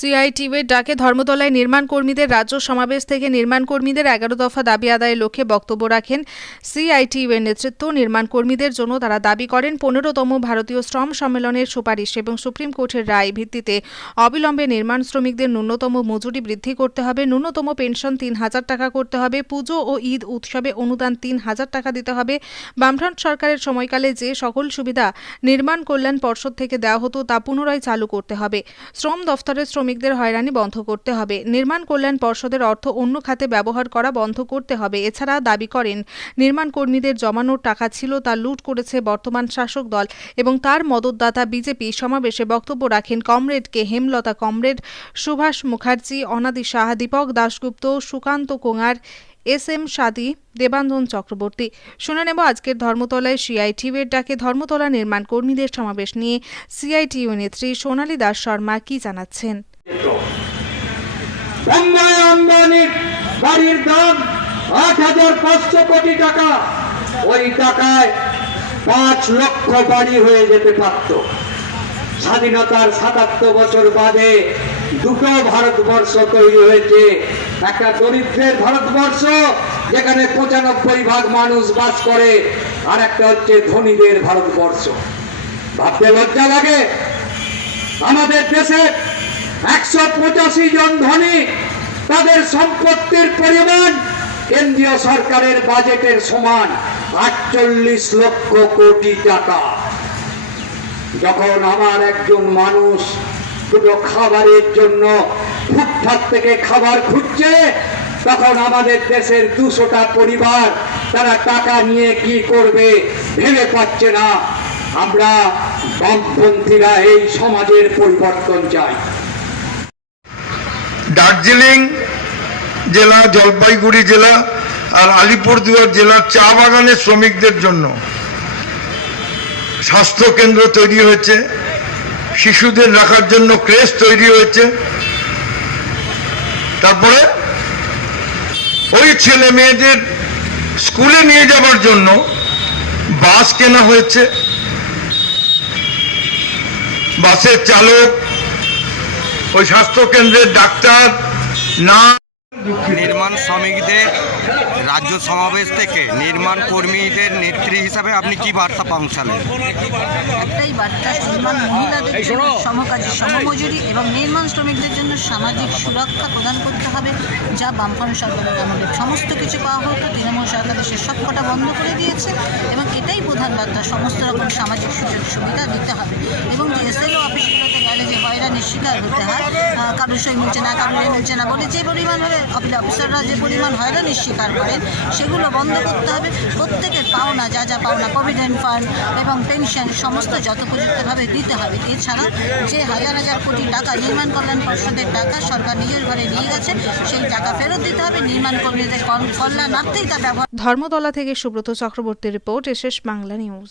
সিআইটিউয়ের ডাকে ধর্মতলায় নির্মাণ কর্মীদের রাজ্য সমাবেশ থেকে নির্মাণ কর্মীদের এগারো দফা দাবি আদায়ের লক্ষ্যে বক্তব্য রাখেন সিআইটিউয়ের নেতৃত্ব। নির্মাণ কর্মীদের জন্য তারা দাবি করেন, পনেরোতম ভারতীয় শ্রম সম্মেলনের সুপারিশ এবং সুপ্রিম কোর্টের রায় ভিত্তিতে অবিলম্বে নির্মাণ শ্রমিকদের ন্যূনতম মজুরি বৃদ্ধি করতে হবে, ন্যূনতম পেনশন তিন হাজার টাকা করতে হবে, পুজো ও ঈদ উৎসবে অনুদান তিন হাজার টাকা দিতে হবে। বামফ্রন্ট সরকারের সময়কালে যে সকল সুবিধা নির্মাণ কল্যাণ পর্ষদ থেকে দেওয়া হতো তা পুনরায় চালু করতে হবে। শ্রম দফতরের শ্রমিকদের হয়রানি বন্ধ করতে হবে। নির্মাণ কল্যাণ পর্ষদের অর্থ অন্য খাতে ব্যবহার করা বন্ধ করতে হবে। এছাড়া দাবি করেন, নির্মাণ কর্মীদের জমানোর টাকা ছিল তা লুট করেছে বর্তমান শাসক দল এবং তার মদতদাতা বিজেপি সমাবেশে বক্তব্য রাখেন comrade K Hemlata comrade, Subhash Mukherjee, Anadi Saha, Dipak Dasgupta, Sukanta Konar, S M Sadi Debanandan Chakraborty. শুনে নেব আজকের ধর্মতলায় সিআইটিউয়ের ডাকে ধর্মতলা নির্মাণ কর্মীদের সমাবেশ নিয়ে সিআইটিইউ নেত্রী সোনালী দাস শর্মা কি জানাচ্ছেন। বাড়ির দাম আট হাজার পাঁচশো কোটি টাকা। ওই টাকায় পাঁচ লক্ষ বাড়ি হয়ে যেতে পারত। স্বাধীনতার সাতাত্তর বছর বাদে দুটো ভারতবর্ষ তৈরি হয়েছে। একটা দরিদ্রের ভারতবর্ষ, যেখানে পঁচানব্বই ভাগ মানুষ বাস করে, আর একটা হচ্ছে ধনীদের ভারতবর্ষ। ভাবতে লজ্জা লাগে? আমাদের দেশে পঁচাশি জন ধনী, তাদের সম্পত্তির পরিমাণ কেন্দ্রীয় সরকারের বাজেটের সমান আটচল্লিশ লক্ষ কোটি টাকা। যখন আমার একজন মানুষ দুটো খাবারের জন্য ফুটপাত থেকে খাবার খুঁজছে, তখন আমাদের দেশের দুশোটা পরিবার তারা টাকা নিয়ে কি করবে ভেবে পাচ্ছে না। আমরা বামপন্থীরা এই সমাজের পরিবর্তন চাই। দার্জিলিং জেলা, জলপাইগুড়ি জেলা আর আলিপুরদুয়ার জেলার চা বাগানের শ্রমিকদের জন্য স্বাস্থ্য কেন্দ্র তৈরি হয়েছে। শিশুদের রাখার জন্য ক্রেশ তৈরি হয়েছে। তারপরে ওই ছেলে মেয়েদের স্কুলে নিয়ে যাওয়ার জন্য বাস কেনা হয়েছে। বাসের চালক ওই স্বাস্থ্য কেন্দ্রের ডাক্তার না নির্মাণ শ্রমিকদের রাজ্য সমাবেশ থেকে নির্মাণ কর্মীদের নেত্রী হিসাবে আপনি কি বার্তা পৌঁছালেন একটাই বার্তা নির্মাণ মহিলাদের জন্য সমকাজী সমমজুরি এবং নির্মাণ শ্রমিকদের জন্য সামাজিক সুরক্ষা প্রদান করতে হবে যা বামফ্রন্ট সরকারের আমলে সমস্ত কিছু পাওয়া হতো তৃণমূল সরকার দেশের সব কটা বন্ধ করে দিয়েছে এবং এটাই প্রধান বার্তা সমস্ত রকম সামাজিক সুযোগ সুবিধা দিতে হবে এবং যে এসএলও অফিসগুলোতে গেলে যে হয়রানির শিকার হতে হয়। কারোর সই মিলছে না কারোর মিলছে না বলে যে পরিমাণভাবে অফিস অফিসাররা যে পরিমাণ হয়রানির শিকার করেন, সেগুলো বন্ধ করতে হবে। প্রত্যেকের পাওনা, যা যা পাওনা প্রভিডেন্ট ফান্ড এবং পেনশন সমস্ত যথোপযুক্তভাবে দিতে হবে। এছাড়া যে হাজার হাজার কোটি টাকা নির্মাণ কল্যাণ পর্ষদের টাকা সরকার নিজের ঘরে নিয়ে গেছে, সেই টাকা ফেরত দিতে হবে। নির্মাণ কর্মীদের কল- কল্যাণার্থেই তা ব্যবহার ধর্মতলা থেকে সুব্রত চক্রবর্তীর রিপোর্ট এসএস বাংলা নিউজ।